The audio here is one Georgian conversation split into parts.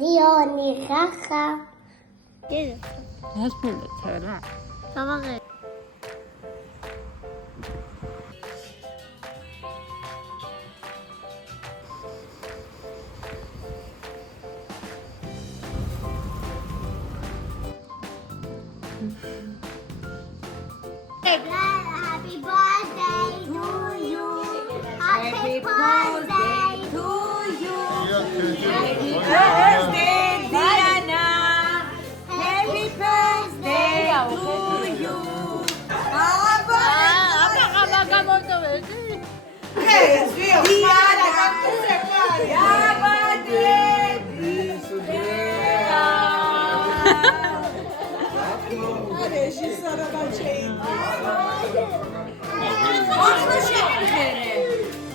დიონი ხახა. ეს მოვიდა რა. გამაგე. Happy birthday to you. Happy birthday to you. Happy birthday, Diana. Happy birthday to you.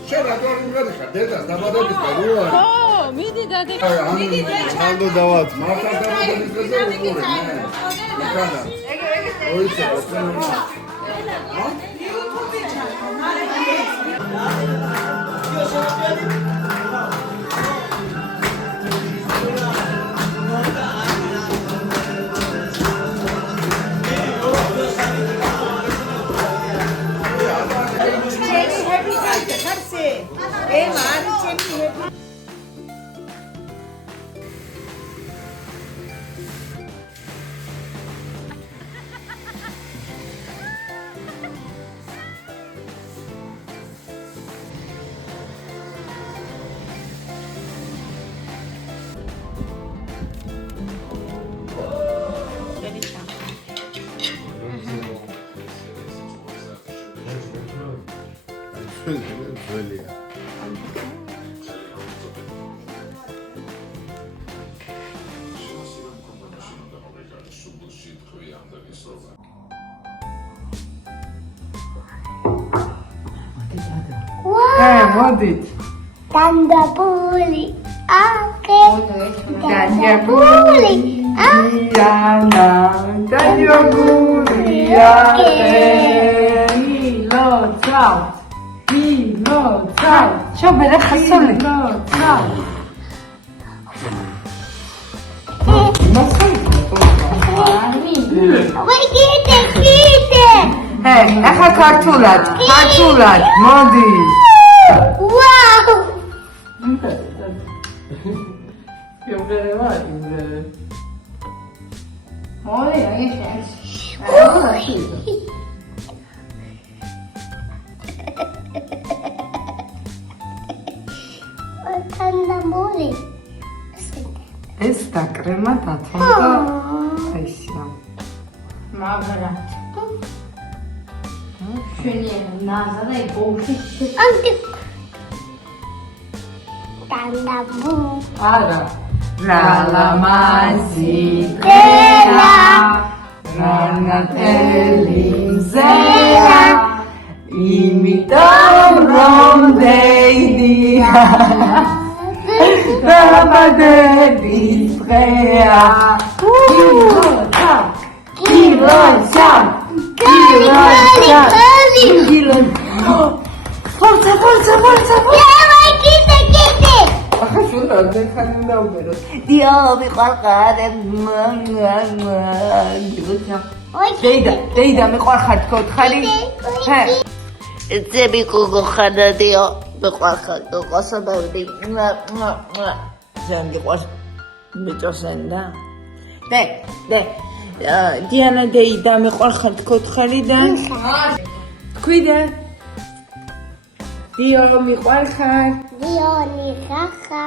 შენ რა თქმა უნდა დედას დაბადების დღე ხო, მიდი დადი. ჩანდო დავაც მართა დაბადების დღეზე უყურე მე. იქანა. ოიცე ბოსტონი. ძველია. მოდით. დანდაბული. აკე. დანდაბული. დიანა. დანდაბული. აკე. ლოცავ. ლოცავ. შობერა ხასოლი. ლოცავ. ვიგიდე. ახლა ქართულად მოდი. ვაუ. იმრევა. მოდი, აგიშენს. დანდაბული. ეს დაკრემა დათონდა ესია. მაგრამ შენია ნაზა და იგოუში. ანტი. დანდაბუ. არა. რალა მაზიკელა რანატელი ზეა იმიტომ რომ დეიდია დაბადების დღეა გილოცა ფორცა ახლა შულა δεν ხანი უნდა უბეროს. დიო მიყვარხარ. დეიდა მიყვარხარ თქოთხარი. ძები გოგო ხანა დიო მიყვარხარ გოგოსებები. ზემ მიყვარ მიწოსენდა. დე დიანა დეიდა მიყვარხარ თქოთხარი და თქვიდე დიო მიყვარხარ. დიონი ხახა.